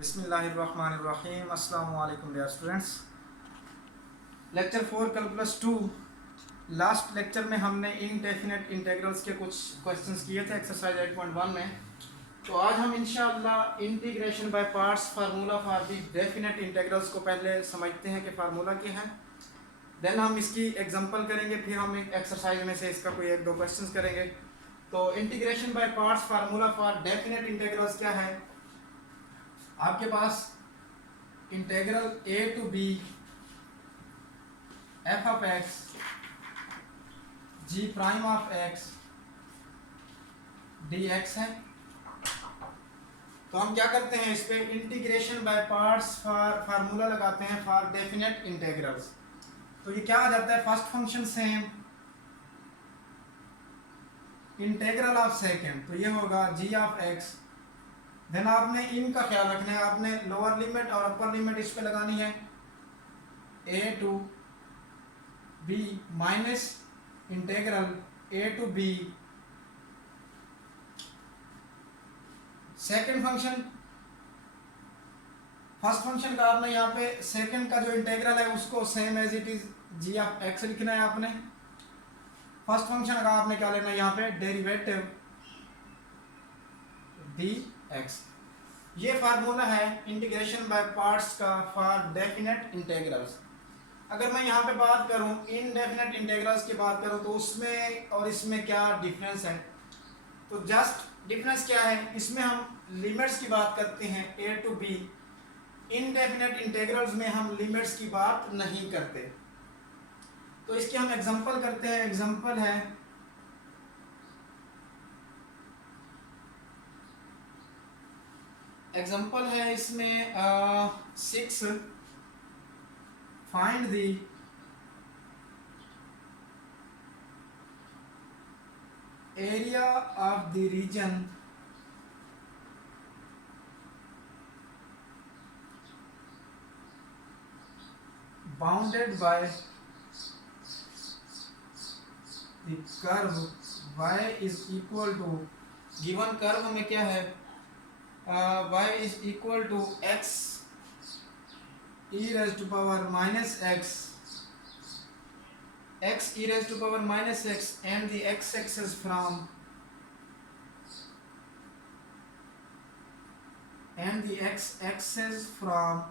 बिस्मिल्लाहिर्रहमानिर्रहीम। अस्सलाम वालेकुम dear students. Lecture 4 calculus 2। Last lecture में हमने इनडेफिनेट इंटीग्रल्स के कुछ क्वेश्चंस किए थे एक्सरसाइज 8.1 में। तो आज हम इंशाअल्लाह integration by parts formula for the definite integrals को पहले समझते हैं कि फार्मूला क्या है, देन हम इसकी एग्जांपल करेंगे, फिर हम एक एक्सरसाइज में से इसका कोई एक दो क्वेश्चंस करेंगे। तो integration by parts formula for definite integrals क्या है? आपके पास integral a to b f of x g prime of x dx है। तो हम क्या करते हैं, इस पे इंटीग्रेशन बाय पार्ट्स फार्मूला लगाते हैं फॉर डेफिनेट इंटीग्रल्स। तो ये क्या आ जाता है, first function same, integral of second, तो ये होगा g ऑफ x। देन आपने इन का ख्याल रखना है, आपने लोअर लिमिट और अपर लिमिट इस पे लगानी है, a to b minus integral a to b second function. First function का आपने यहाँ पे सेकंड का जो इंटीग्रल है उसको same as it is g of x लिखना है आपने। फर्स्ट फंक्शन का आपने क्या लेना है यहाँ पे, डेरिवेटिव dx। ये फार्मूला है इंटीग्रेशन बाय पार्ट्स का फॉर डेफिनेट इंटीग्रल्स। अगर मैं यहाँ पे बात करूँ इनडेफिनेट इंटीग्रल्स की बात करूँ तो उसमें और इसमें क्या डिफरेंस है, तो जस्ट डिफरेंस क्या है, इसमें हम लिमिट्स की बात करते हैं a to b, indefinite integrals में हम लिमिट्स की बात नहीं करते। तो इसके हम एग्जांपल करते हैं। एग्जांपल है इसमें 6, find the area of the region bounded by the curve y is equal to, given curve में क्या है, y is equal to x e raise to power minus x, x e raise to power minus x and the x axis from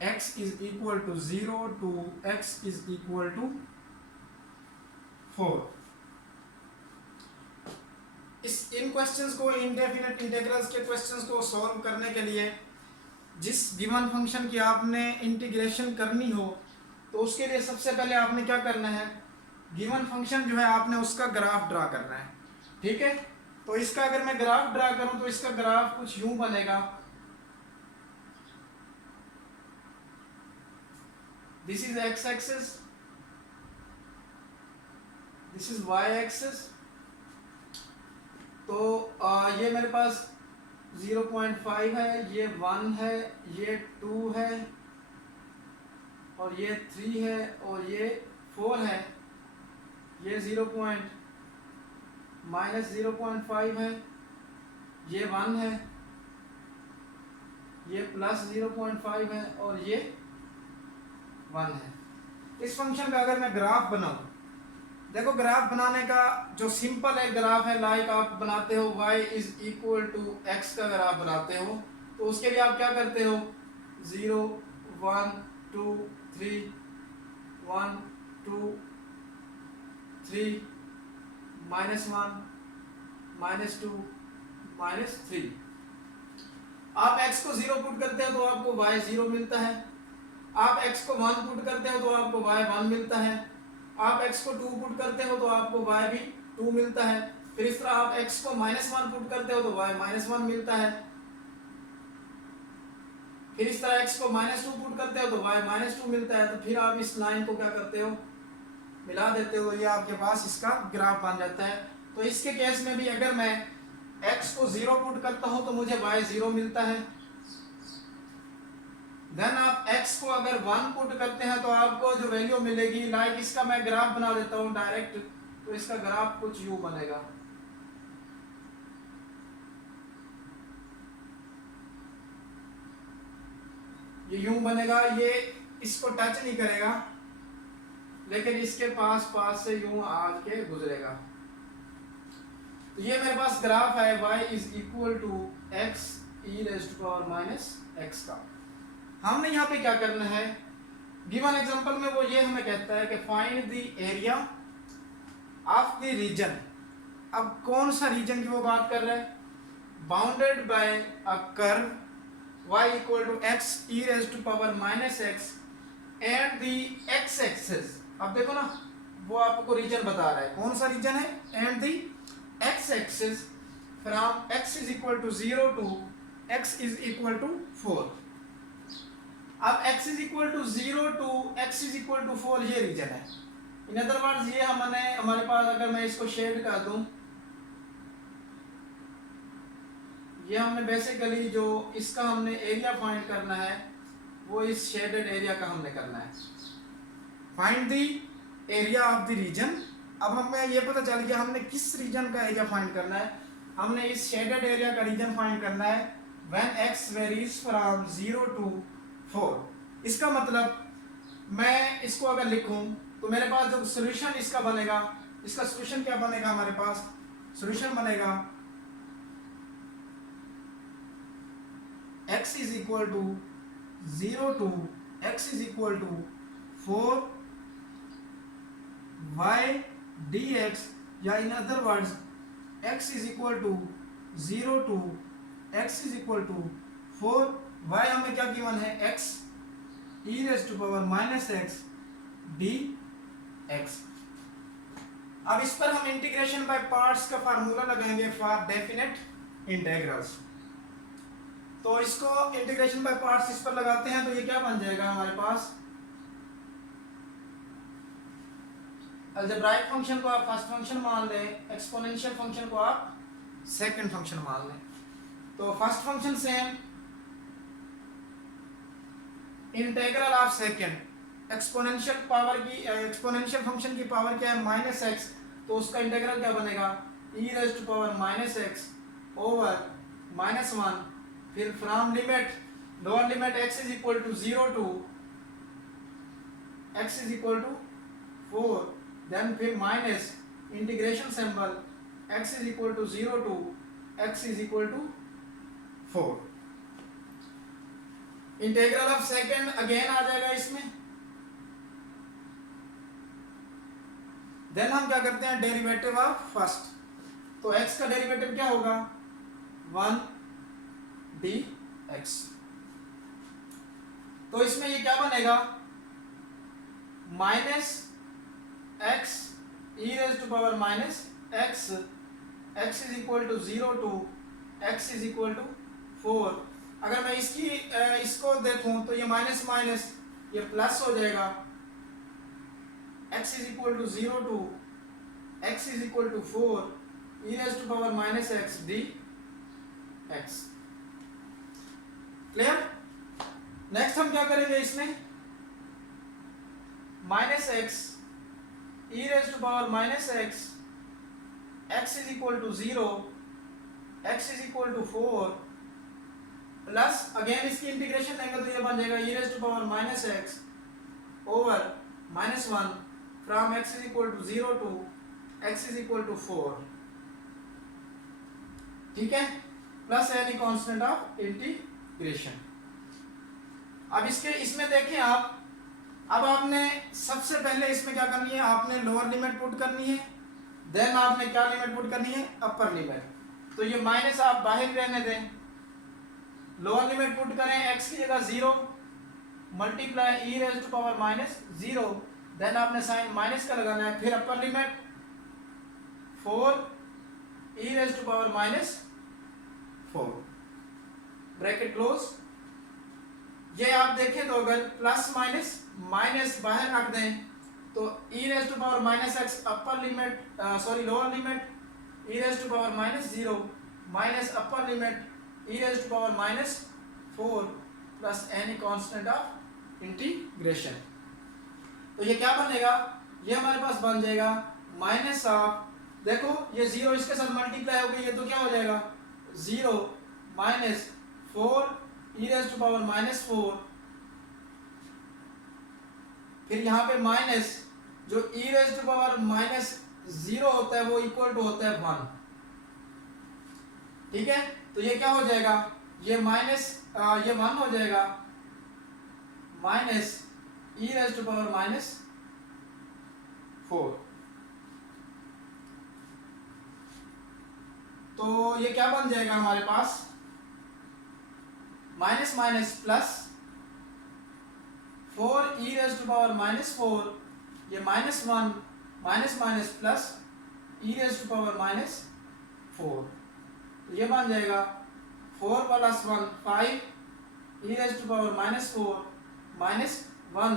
x is equal to 0 to x is equal to 4। In questions को, indefinite integrals के questions को solve करने के लिए जिस given function की आपने integration करनी हो तो उसके लिए सबसे पहले आपने क्या करना है, गिवन फंक्शन जो है आपने उसका ग्राफ ड्रा करना है। ठीक है, तो इसका अगर मैं ग्राफ ड्रा करूं तो इसका ग्राफ कुछ यूं बनेगा, this is x axis, this is y axis. तो ये मेरे पास 0.5 है, ये 1 है, ये 2 है, और ये 3 है, और ये 4 है, ये -0.5 है, ये 1 है, ये +0.5 है, और ये 1 है। इस फंक्शन का अगर मैं ग्राफ बनाऊं, देखो ग्राफ बनाने का जो सिंपल एक ग्राफ है, लाइक आप बनाते हो y is equal to x का ग्राफ बनाते हो, तो उसके लिए आप क्या करते हो, 0 1 2 3 1 2 3 -1 -2 -3। आप x को 0 पुट करते हो तो आपको y 0 मिलता है, आप x को 1 पुट करते हो तो आपको y 1 मिलता है, आप x को 2 पुट करते हो तो आपको y भी 2 मिलता है। फिर इस तरह आप x को -1 पुट करते हो तो y -1 मिलता है, फिर इस तरह x को -2 पुट करते हो तो y -2 मिलता है। तो फिर आप इस लाइन को क्या करते हो, मिला देते हो, ये आपके पास इसका ग्राफ बन जाता है। तो इसके केस में भी अगर मैं x को 0 पुट करता हूं तो मुझे y 0 मिलता है। देन आप x को अगर 1 पुट करते हैं तो आपको जो वैल्यू मिलेगी, लाइक इसका मैं ग्राफ बना देता हूं डायरेक्ट, तो इसका ग्राफ कुछ यूं बनेगा। ये यूं बनेगा, ये इसको टच नहीं करेगा लेकिन इसके पास पास से यूं आज के गुजरेगा। तो ये मेरे पास ग्राफ है y is equal to x e raise to power minus x का। हमने यहाँ पे क्या करना है, गिवन एग्जांपल में वो ये हमें कहता है कि find the area of the region. अब कौन सा रीजन की वो बात कर रहा है, bounded by a curve y equal to x e raise to power minus x and the x axis. अब देखो ना, वो आपको रीजन बता रहा है, कौन सा रीजन है, and the x axis from x is equal to 0 to x is equal to 4। अब x is equal to 0 to x is equal to 4 ये रीजन है। इन अदर वर्ड्स ये हमने हमारे पास, अगर मैं इसको शेड कर दूं, ये हमने बेसिकली जो इसका हमने एरिया फाइंड करना है वो इस शेडेड एरिया का हमने करना है। Find the area of the region. अब हमें ये पता चल गया हमने किस रीजन का एरिया फाइंड करना है, हमने इस शेडेड एरिया का रीजन फाइंड करना है when x varies from 0 to 4। इसका मतलब मैं इसको अगर लिखूं तो मेरे पास जो सॉल्यूशन इसका बनेगा, इसका सॉल्यूशन क्या बनेगा, हमारे पास सॉल्यूशन बनेगा x is equal to 0 to x is equal to 4 y dx, या in other words x is equal to 0 to x is equal to 4, y हमें क्या गिवन है, x e raise to power minus x dx। अब इस पर हम integration by parts का formula लगाएंगे फॉर डेफिनेट इंटीग्रल्स। तो इसको इंटीग्रेशन बाय पार्ट्स इस पर लगाते हैं तो ये क्या बन जाएगा हमारे पास, अलजेब्राइक फंक्शन को आप फर्स्ट फंक्शन मान लें, एक्सपोनेंशियल फंक्शन को आप सेकंड फंक्शन मान लें। तो first function same, integral of second, exponential power की एक्सपोनेंशियल फंक्शन की पावर क्या है, माइनस एक्स, तो उसका इंटीग्रल क्या बनेगा, e raise to power minus x over minus 1, फिर from limit lower limit x is equal to 0 to x is equal to 4, then फिर minus integration symbol x is equal to 0 to x is equal to 4। Integral of second again आ जाएगा इसमें। Then हम क्या करते हैं, derivative of first, तो x का डेरिवेटिव क्या होगा, 1 dx। तो इसमें ये क्या बनेगा, minus x e raise to power minus x, x is equal to 0 to x is equal to 4। अगर मैं इसको देखूं तो ये माइनस माइनस ये प्लस हो जाएगा, x is equal to 0 to x is equal to 4 e raise to power minus x dx। Clear. Next हम क्या करेंगे, इसमें minus x e raise to power minus x, x is equal to 0, x is equal to 4 plus again इसकी integration लेंगे तो ये बन जाएगा e raise to power minus x over minus 1 from x is equal to 0 to x is equal to 4। ठीक है, plus any constant of integration. अब इसमें देखें आप, अब आपने सबसे पहले इसमें क्या करनी है, आपने लोअर लिमिट पुट करनी है, देन आपने क्या लिमिट पुट करनी है, अपर लिमिट। तो ये माइनस आप बाहर रहने दें, लोअर लिमिट पुट करें, x की जगह 0 multiply e raise to power minus 0, then आपने साइन माइनस का लगाना है, फिर upper limit 4 e raise to power minus 4 bracket close. ये आप देखें तो अगर प्लस माइनस माइनस बाहर रख दें तो e raise to power minus x upper limit lower limit e raise to power minus 0 minus upper limit e raise to power minus 4 plus any constant of integration. तो ये क्या बनेगा, ये हमारे पास बन जाएगा माइनस ऑफ, देखो ये 0 इसके साथ मल्टीप्लाई हो गई है तो क्या हो जाएगा 0 minus 4 e raise to power minus 4 फिर यहाँ पे माइनस जो e raise to power minus 0 होता है वो इक्वल टू होता है 1। ठीक है, तो ये क्या हो जाएगा, ये माइनस ये 1 हो जाएगा minus e raise to power minus 4। तो ये क्या बन जाएगा हमारे पास, minus minus plus 4 e raise to power minus 4, ये minus 1 minus minus plus e raise to power minus 4। तो ये बन जाएगा 4 plus 1 5 e raise to power minus 4 minus 1।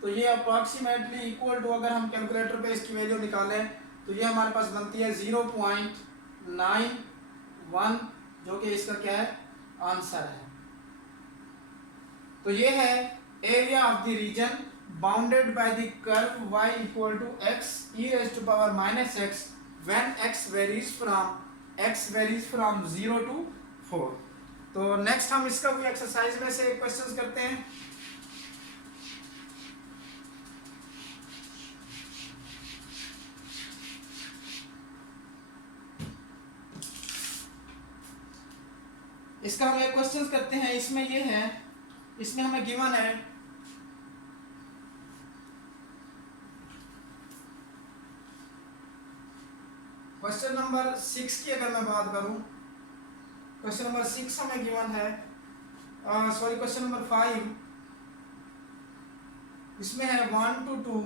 तो ये अप्रॉक्सीमेटली इक्वल टू, अगर हम कैलकुलेटर पे इसकी वैल्यू निकालें तो ये हमारे पास बनती है 0.91, जो कि इसका क्या है, आंसर है। तो ये है area of the region bounded by the curve y equal to x e raise to power minus x when x varies from 0 to 4। तो नेक्स्ट हम इसका कोई एक्सरसाइज में से क्वेश्चंस करते हैं। इसका हम एक क्वेश्चन करते हैं। इसमें ये है, इसमें हमें गिवन है क्वेश्चन नंबर 6 की अगर मैं बात करूं, क्वेश्चन नंबर 6 हमें गिवन है, सॉरी क्वेश्चन नंबर 5, इसमें है 1 to 2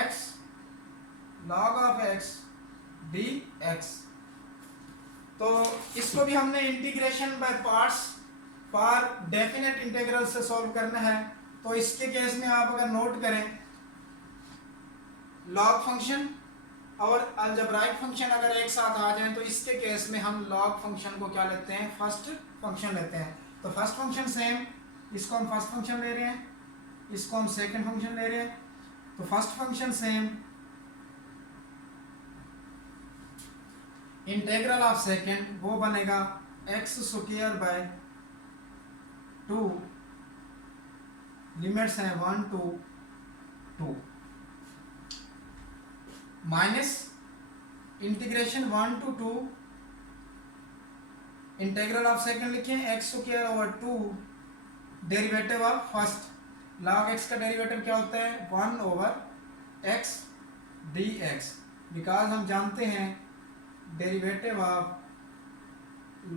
x log of x dx। तो इसको भी हमने integration by parts for definite integral से सॉल्व करना है। तो इसके केस में आप अगर नोट करें, लॉग फंक्शन और अलजेब्राइक फंक्शन अगर एक साथ आ जाएं तो इसके केस में हम लॉग फंक्शन को क्या लेते हैं, फर्स्ट फंक्शन लेते हैं। तो फर्स्ट फंक्शन सेम, इसको हम फर्स्ट फंक्शन ले रहे हैं, इसको हम सेकंड फंक्शन ले रहे हैं। तो first function same, integral of second वो बनेगा x स्क्वायर बाय 2, लिमिट्स हैं 1 to 2, minus integration 1 to 2 integral of second लिखे x square over 2 derivative of first, log x का डेरिवेटिव क्या होता है 1 ओवर x dx, बिकॉज हम जानते हैं derivative of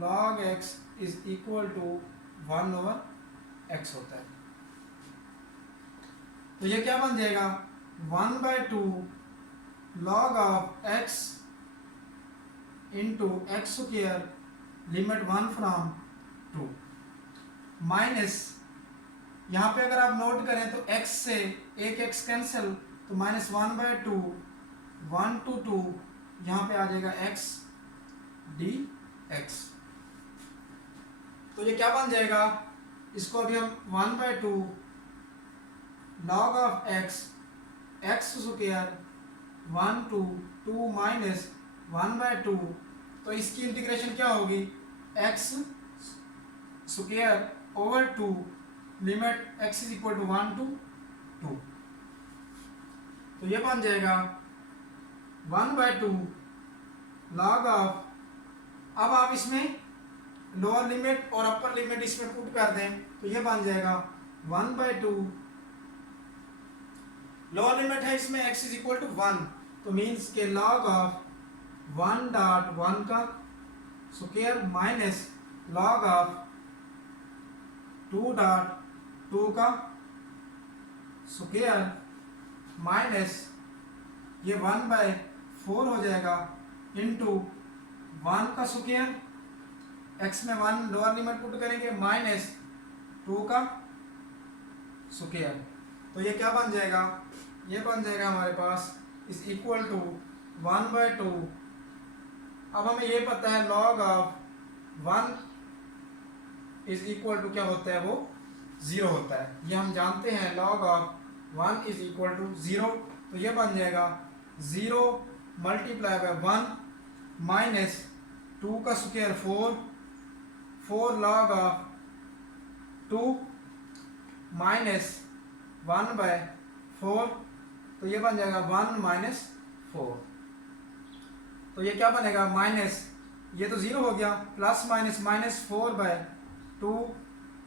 log x is equal to 1 over x होता है। तो ये क्या बन जाएगा 1/2 log of x into x square limit 1 from 2, minus यहाँ पे अगर आप नोट करें तो x से एक x कैंसिल, तो माइनस 1/2 1 to 2 यहाँ पे आ जाएगा x dx। तो ये क्या बन जाएगा, इसको अभी हम 1/2 log of x square 1 to 2 minus 1/2, तो इसकी इंटीग्रेशन क्या होगी x square over 2 limit x is equal to 1 to 2। तो ये बन जाएगा 1/2 log ऑफ, अब आप इसमें लोअर लिमिट और अपर लिमिट इसमें पुट कर दें तो ये बन जाएगा 1/2, लोअर लिमिट है इसमें x इज इक्वल टू 1, तो मीन्स के log ऑफ 1.1 का स्क्वायर माइनस log ऑफ 2.2 का स्क्वायर माइनस ये 1/4 हो जाएगा इंटू 1 का स्क्वायर, x में 1 लोअर लिमिट पुट करेंगे माइनस 2 का स्क्वायर। तो ये क्या बन जाएगा, ये बन जाएगा हमारे पास इज इक्वल टू 1/2। अब हमें ये पता है log of 1 is equal to क्या होता है, वो 0 होता है, ये हम जानते हैं log of 1 is equal to 0। तो ये बन जाएगा 0 मल्टीप्लाई बाय 1 माइनस 2 का स्क्वायर 4 log ऑफ 2 माइनस 1/4, तो ये बन जाएगा 1 माइनस 4। तो ये क्या बनेगा, माइनस, ये तो 0 हो गया, plus minus minus 4/2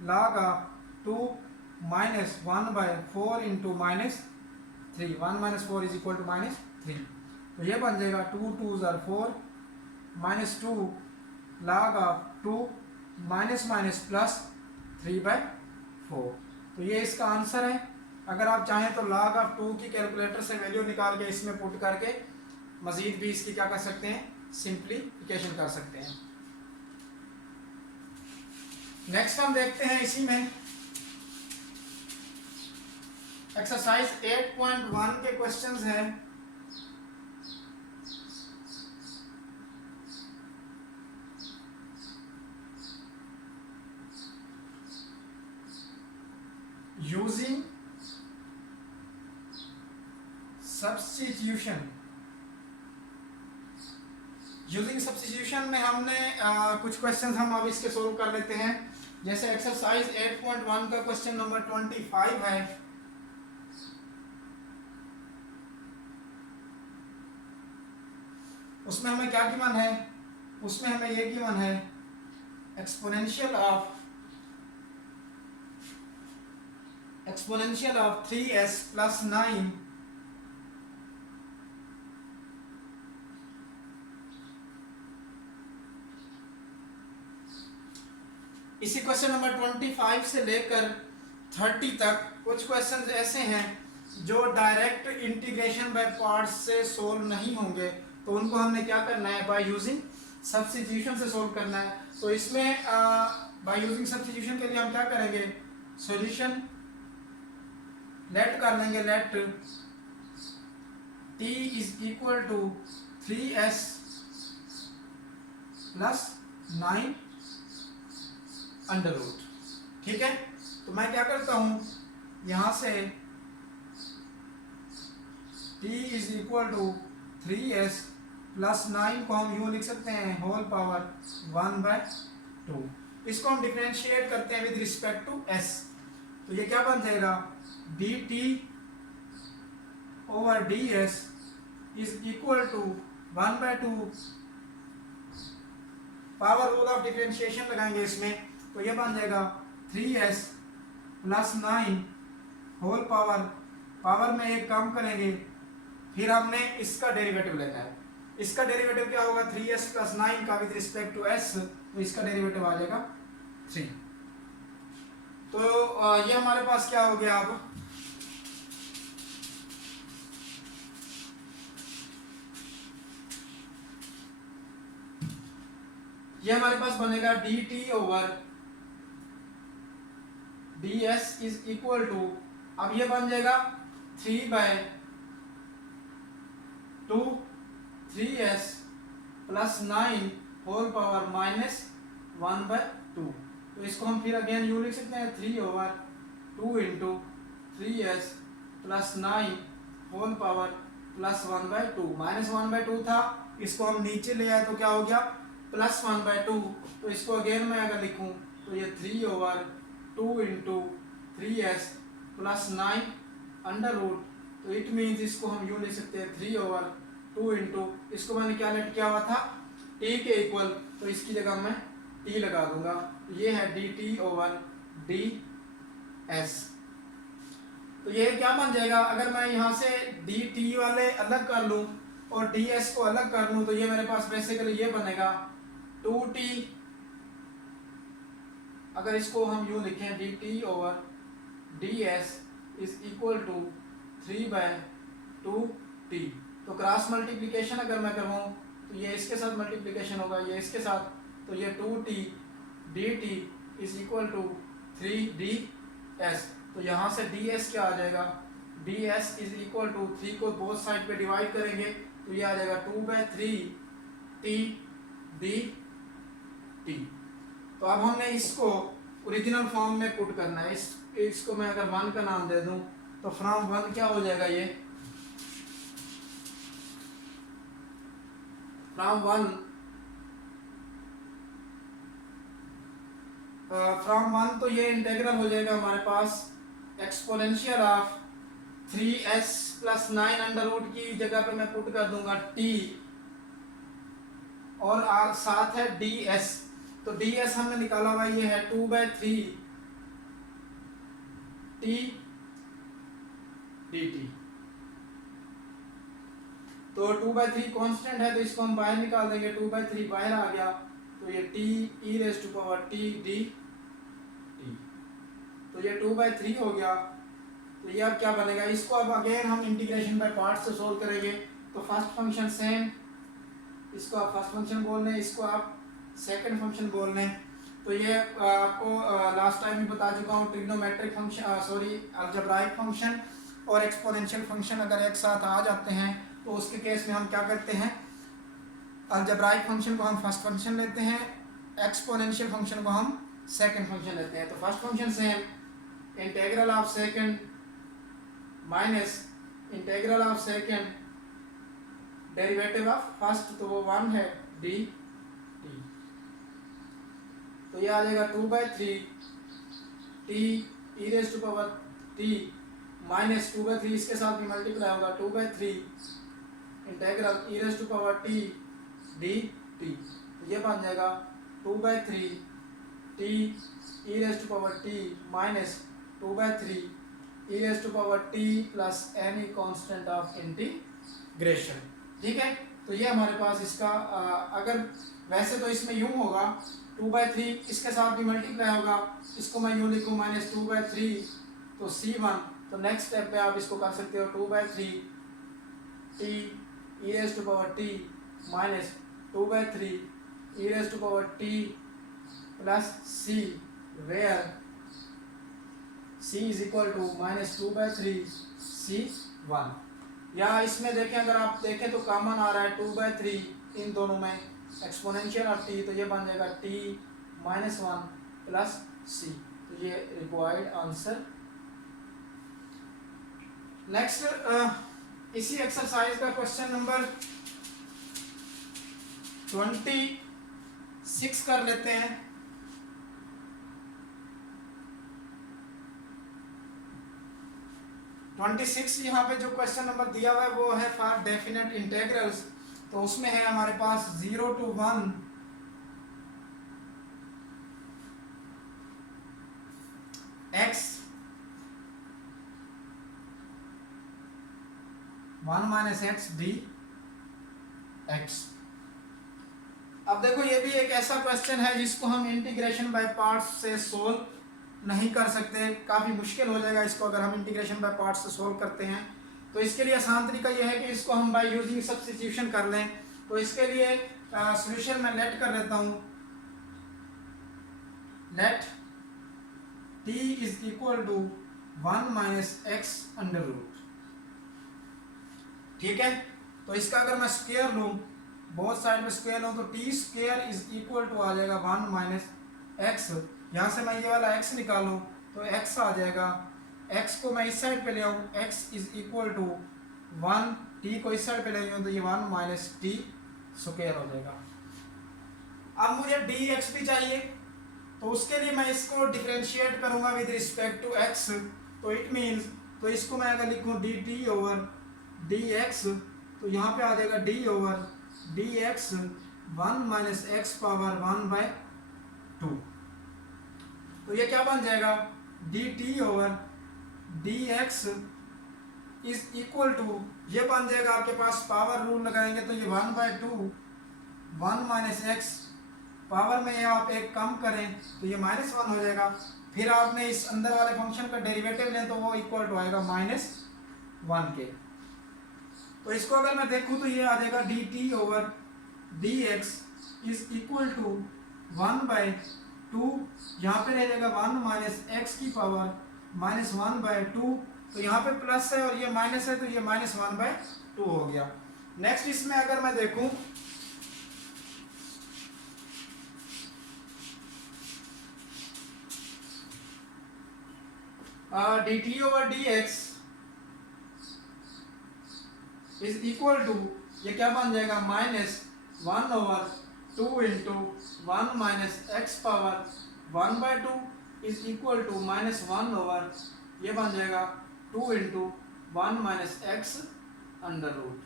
log of 2 minus 1/4 into -3, 1 minus 4 is equal to -3। तो ये बन जाएगा 2 2 ज़ार 4 -2 log of 2 minus minus plus 3/4। तो ये इसका आंसर है। अगर आप चाहें तो log ऑफ 2 की कैलकुलेटर से वैल्यू निकाल के इसमें पुट करके मजीद भी इसकी क्या कर सकते हैं, सिंप्लीफिकेशन कर सकते हैं। नेक्स्ट हम देखते हैं इसी में एक्सरसाइज 8.1 के क्वेश्चंस हैं। Using substitution. यूजिंग सब्स्टिट्यूशन में हमने कुछ क्वेश्चंस हम अब इसके सोल्व कर लेते हैं। जैसे एक्सरसाइज 8.1 का क्वेश्चन नंबर 25 है। उसमें हमें क्या गिवन है, उसमें हमें ये गिवन है एक्सपोनेंशियल ऑफ 3s प्लस 9 इसी क्वेश्चन नंबर 25 से लेकर 30 तक कुछ क्वेश्चंस ऐसे हैं जो डायरेक्ट इंटीग्रेशन बाय पार्ट्स से सोल्व नहीं होंगे, तो उनको हमने क्या करना है, बाय यूजिंग सब्स्टिट्यूशन से सोल्व करना है। तो इसमें बाय यूजिंग सब्स्टिट्यूशन के लिए हम क्या करेंगे, सॉल्यूशन लेट कर लेंगे, let t is equal to 3s plus 9 under root. ठीक है, तो मैं क्या करता हूं, यहां से t is equal to 3s plus 9 को हम यूं लिख सकते हैं होल पावर 1/2। इसको हम डिफरेंशिएट करते हैं विद रिस्पेक्ट टू s। तो ये क्या बन जाएगा, dt over ds is equal to 1/2, power rule of differentiation लगाएंगे इसमें, तो ये बन जाएगा 3s प्लस 9 होल पावर में एक कम करेंगे, फिर हमने इसका डेरिवेटिव लेना है। इसका डेरिवेटिव क्या होगा, 3s प्लस 9 का विद रिस्पेक्ट टू s, तो इसका डेरिवेटिव आ जाएगा 3। तो ये हमारे पास क्या हो गया, अब ये हमारे पास बनेगा dt over ds is equal to, अब ये बन जाएगा 3/2 3s plus 9 whole power minus 1/2। तो इसको हम फिर अगेन यूं लिख सकते हैं 3/2 into 3s plus 9 whole power plus 1/2। Minus 1/2 था, इसको हम नीचे ले आए तो क्या हो गया, प्लस 1/2। तो इसको अगेन मैं अगर लिखूं तो ये 3/2 into 3s plus 9 under root. तो इट मीन्स इसको हम यूं लिख सकते हैं 3/2 इंटू, इसको मैंने क्या लेट किया हुआ था, t के इक्वल, तो इसकी जगह मैं t लगा दूंगा। ये है dt ओवर ds। तो ये क्या बन जाएगा, अगर मैं यहाँ से dt वाले अलग कर लूँ और ds को अलग कर लूँ, तो ये मेरे पास बेसिकली ये बनेगा 2t। अगर इसको हम यूं लिखें dt over ds is equal to 3/2t। तो क्रॉस मल्टीप्लिकेशन अगर मैं करवाऊँ तो ये इसके साथ मल्टीप्लिकेशन होगा, ये इसके साथ, तो ये 2t dt is equal to 3ds। तो यहाँ से ds क्या आ जाएगा, ds इज इक्वल टू 3 को बोथ साइड पे डिवाइड करेंगे तो ये आ जाएगा 2/3t dt। तो अब हमने इसको ओरिजिनल फॉर्म में पुट करना है। इसको मैं अगर 1 का नाम दे दूं तो फ्रॉम 1 क्या हो जाएगा, ये फ्रॉम 1 तो ये इंटेग्रल हो जाएगा हमारे पास exponential of 3s plus 9 under root की जगह पे मैं पुट कर दूंगा t और साथ है ds। तो ds हमने निकाला हुआ ये है 2/3 t dt। तो 2/3 कांस्टेंट है तो इसको हम बाहर निकाल देंगे, 2/3 बाहर आ गया तो ये t e raise to power t dt। तो ये 2/3 हो गया। तो ये अब क्या बनेगा, इसको अब अगेन हम इंटीग्रेशन बाय पार्ट्स से सोल्व करेंगे। तो फर्स्ट फंक्शन सेम, इसको आप फर्स्ट फंक्शन बोल रहे हैं, इसको आप सेकंड फंक्शन बोल रहे हैं। तो ये आपको लास्ट टाइम भी बता चुका हूँ, trigonometric function sorry algebraic function और एक्सपोनेंशियल फंक्शन अगर एक साथ आ जाते हैं तो उसके केस में हम क्या करते हैं, अलजेब्राइक फंक्शन को हम फर्स्ट फंक्शन लेते हैं, एक्सपोनेंशियल फंक्शन को हम सेकंड फंक्शन लेते हैं। तो first function same, integral of second minus integral of second derivative of first, तो वो 1 है डी टी। तो ये आ जाएगा 2/3 t e raise to power t minus 2/3 इसके साथ भी मल्टीप्लाई होगा 2/3 integral e raise to power t d t. तो ये बन जाएगा 2/3 t e raise to power t minus 2/3 e raise to power t plus any constant of integration. ठीक है, तो ये हमारे पास इसका अगर वैसे तो इसमें यूं होगा 2/3 इसके साथ भी मल्टीप्लाई होगा, इसको मैं यूं लिखूं -2/3 तो c1। तो नेक्स्ट स्टेप पे आप इसको कर सकते हो 2/3 t e raise to power t minus 2/3 e raise to power t plus c where c is equal to -2/3 c1। या इसमें देखें, अगर आप देखें तो कॉमन आ रहा है 2/3 इन दोनों में, एक्सपोनेंशियल ऑफ t, तो ये बन जाएगा t -1 प्लस c। तो ये रिक्वायर्ड आंसर। नेक्स्ट इसी एक्सरसाइज का क्वेश्चन नंबर 26 कर लेते हैं। यहाँ पे जो क्वेश्चन नंबर दिया हुआ है वो है फॉर डेफिनेट इंटेग्रल्स। तो उसमें है हमारे पास 0 to 1 x 1 minus x dx। अब देखो ये भी एक ऐसा क्वेश्चन है जिसको हम इंटीग्रेशन बाय पार्ट्स से सोल्व नहीं कर सकते, काफ़ी मुश्किल हो जाएगा इसको अगर हम इंटीग्रेशन बाय पार्ट्स से सोल्व करते हैं। तो इसके लिए आसान तरीका यह है कि इसको हम बाय यूजिंग सब्स्टिट्यूशन कर लें। तो इसके लिए सॉल्यूशन में लेट कर लेता हूँ, let t is equal to 1 minus x under root. ठीक है, तो इसका अगर मैं स्क्वायर लूँ, बोथ साइड में स्क्वायर लूँ, तो t square is equal to आ जाएगा 1 minus x। यहाँ से मैं ये वाला x निकालूँ तो x आ जाएगा, x को मैं इस साइड पे ले आऊँ, x is equal to 1, t को इस साइड पे ले आऊँ तो ये 1 minus t स्क्वायर हो जाएगा। अब मुझे dx भी चाहिए, तो उसके लिए मैं इसको डिफरेंशिएट करूँगा विद रिस्पेक्ट टू x। तो इट मीन्स, तो इसको मैं अगर लिखूँ dt ओवर dx, तो यहाँ पे आ जाएगा d over dx 1 minus x power 1/2। तो ये क्या बन जाएगा, dt over dx is equal to, ये बन जाएगा आपके पास पावर रूल लगाएंगे तो ये 1/2 1 minus x पावर में ये आप एक कम करें तो ये -1 हो जाएगा। फिर आपने इस अंदर वाले फंक्शन का डेरिवेटिव लें तो वो इक्वल टू आएगा -1 के। तो इसको अगर मैं देखूँ तो ये आ जाएगा dt over dx is equal to 1/2, यहाँ पे रह जाएगा 1 minus x की पावर -1/2। तो यहाँ पे प्लस है और ये माइनस है तो ये -1/2 हो गया। नेक्स्ट इसमें अगर मैं देखूं dt over dx is equal to, ये क्या बन जाएगा, -1 over 2 into 1 minus x power 1/2 is equal to -1 over ये बन जाएगा 2 into 1 minus x under root.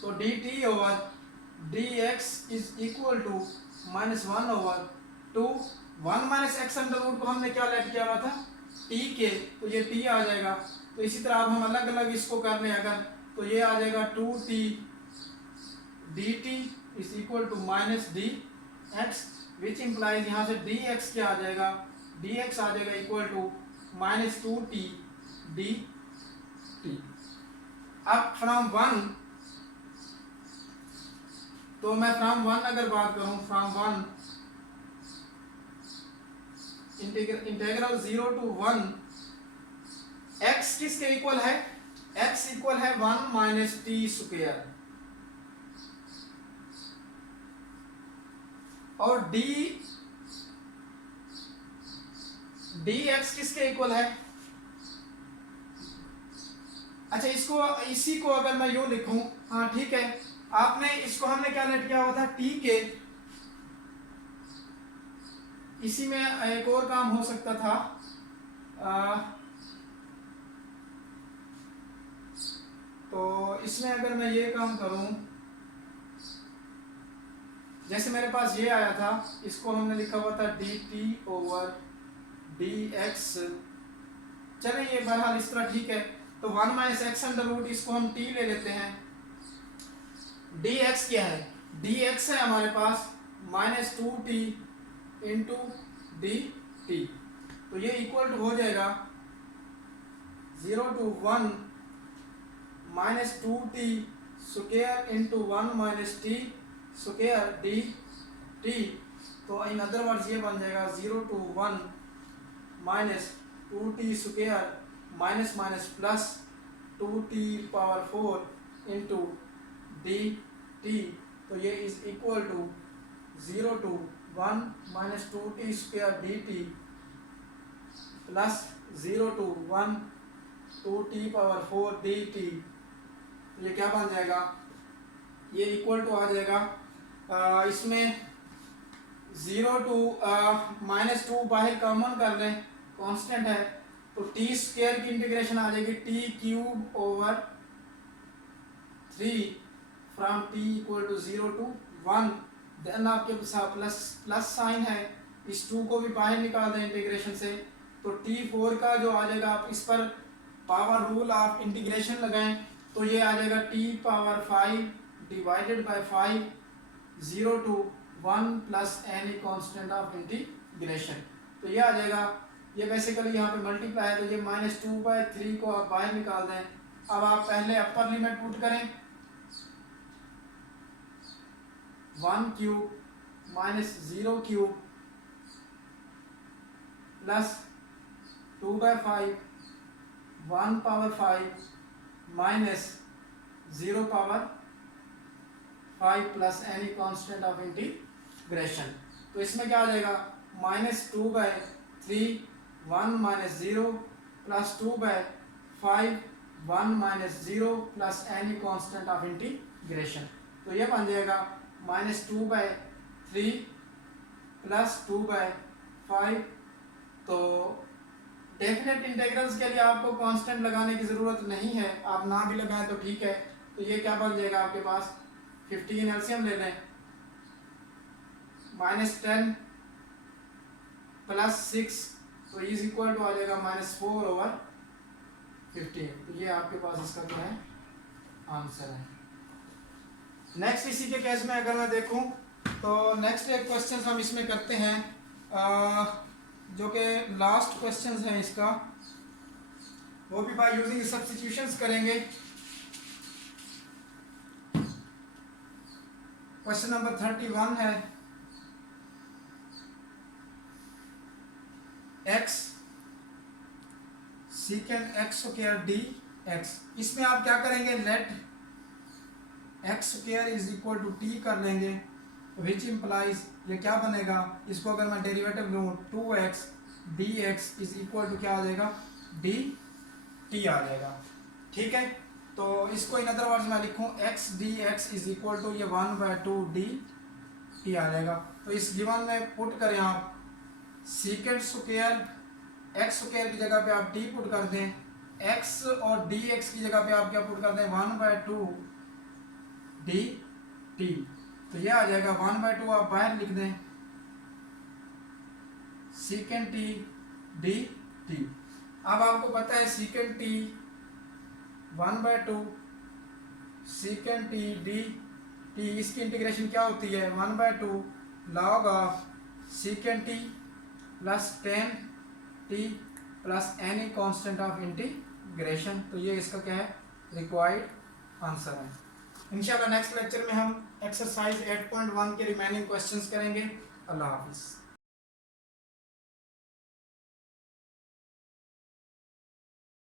तो d t over d x is equal to -1/2। 1 minus x under root को हमने क्या लेट किया हुआ था, टी के, तो ये टी आ जाएगा। तो इसी तरह अब हम अलग अलग इसको कर लें अगर, तो ये आ जाएगा 2t d t is equal to minus d x, which implies यहाँ से डी एक्स क्या आ जाएगा, डी एक्स आ जाएगा equal to -2t d t. अब फ्रॉम 1, तो मैं फ्रॉम 1 अगर बात करूं, फ्रॉम 1 इंटीग्रल 0 to 1 x किसके इक्वल है, x इक्वल है 1 माइनस टी स्क्वायर, और डी एक्स किसके इक्वल है। अच्छा, इसको इसी को अगर मैं यूं लिखूं, हाँ ठीक है, आपने इसको हमने क्या लेट किया हुआ था, टी के। इसी में एक और काम हो सकता था, तो इसमें अगर मैं ये काम करूं, जैसे मेरे पास ये आया था, इसको हमने लिखा हुआ था D t over d x. चले ये बहरहाल इस तरह ठीक है। तो 1 माइनस एक्स अंडर रूट, इसको हम टी ले लेते हैं। डी एक्स क्या है, डी एक्स है हमारे पास -2t इंटू डी टी। तो ये इक्वल टू हो जाएगा 0 to 1 -2t square into 1 minus t square d t. तो इन अदर वर्ड्स ये बन जाएगा 0 to 1 -2t square minus minus plus 2t power 4 into d t. तो ये is equal to 0 to 1 -2t square d t plus 0 to 1 2t power 4 d t. ये क्या बन जाएगा, ये इक्वल टू आ जाएगा, इसमें 0 to -2 बाहर कॉमन कर लें, कांस्टेंट है, तो टी स्क्वायर की इंटीग्रेशन आ जाएगी t cube over 3 from t equal to 0 to 1। Then आपके प्लस साइन है, इस 2 को भी बाहर निकाल दें इंटीग्रेशन से, तो t4 का जो आ जाएगा, आप इस पर पावर रूल आप इंटीग्रेशन लगाएं, तो ये आ जाएगा t power 5 divided by 5 0 to 1 plus any constant of integration. तो ये आ जाएगा, ये बेसिकली यहाँ पे मल्टीप्लाई है, तो ये -2/3 को आप बाहर निकाल दें। अब आप पहले अपर लिमिट पुट करें, 1 cube -0 cube plus 2/5 1 power 5 minus 0 power 5 plus any constant of integration. तो इसमें क्या आ जाएगा, -2/3 1 minus 0 plus 2/5 1 minus 0 plus any constant of integration. तो ये बन जाएगा -2/3 प्लस 2/5। तो डेफिनेट इंटीग्रल्स के लिए आपको कांस्टेंट लगाने की ज़रूरत नहीं है, आप ना भी लगाएं तो ठीक है। तो ये क्या बन जाएगा आपके पास, 15 एलसीएम ले लें, -10 प्लस 6, तो इज इक्वल टू आ जाएगा -4/15। तो ये आपके पास इसका क्या है, आंसर है। नेक्स्ट इसी के केस में अगर मैं देखूं, तो नेक्स्ट एक क्वेश्चन हम इसमें करते हैं, जो कि लास्ट क्वेश्चन है इसका, वो भी बाय यूजिंग सब्स्टिट्यूशंस करेंगे। क्वेश्चन नंबर 31 है, x secant x square d x. इसमें आप क्या करेंगे, let x square is equal to t कर लेंगे, विच इम्प्लाइज ये क्या बनेगा, इसको अगर मैं डेरिवेटिव लूँ 2x dx is equal to क्या आ जाएगा, dt आ जाएगा। ठीक है, तो इसको इन अदर वर्ड्स में लिखूँ x dx is equal to ये 1/2 dt आ जाएगा। तो इस गिवन में पुट करें आप, सीकेंड स्क्वायर एक्स स्क्वायर की जगह पे आप टी पुट कर दें, एक्स और डी एक्स की जगह पे आप क्या पुट कर दें 1/2 डी टी, तो ये आ जाएगा 1/2 आप बाहर लिख दें सीकेंट टी डी टी। अब आपको पता है secant T 1/2 secant T d T, इसकी इंटीग्रेशन क्या होती है 1/2 log of secant T plus ten T plus any constant of integration. तो ये इसका क्या है रिक्वायर्ड आंसर है। इंशाल्लाह नेक्स्ट लेक्चर में हम एक्सरसाइज 8.1 के रिमेनिंग क्वेश्चंस करेंगे। अल्लाह हाफिज़।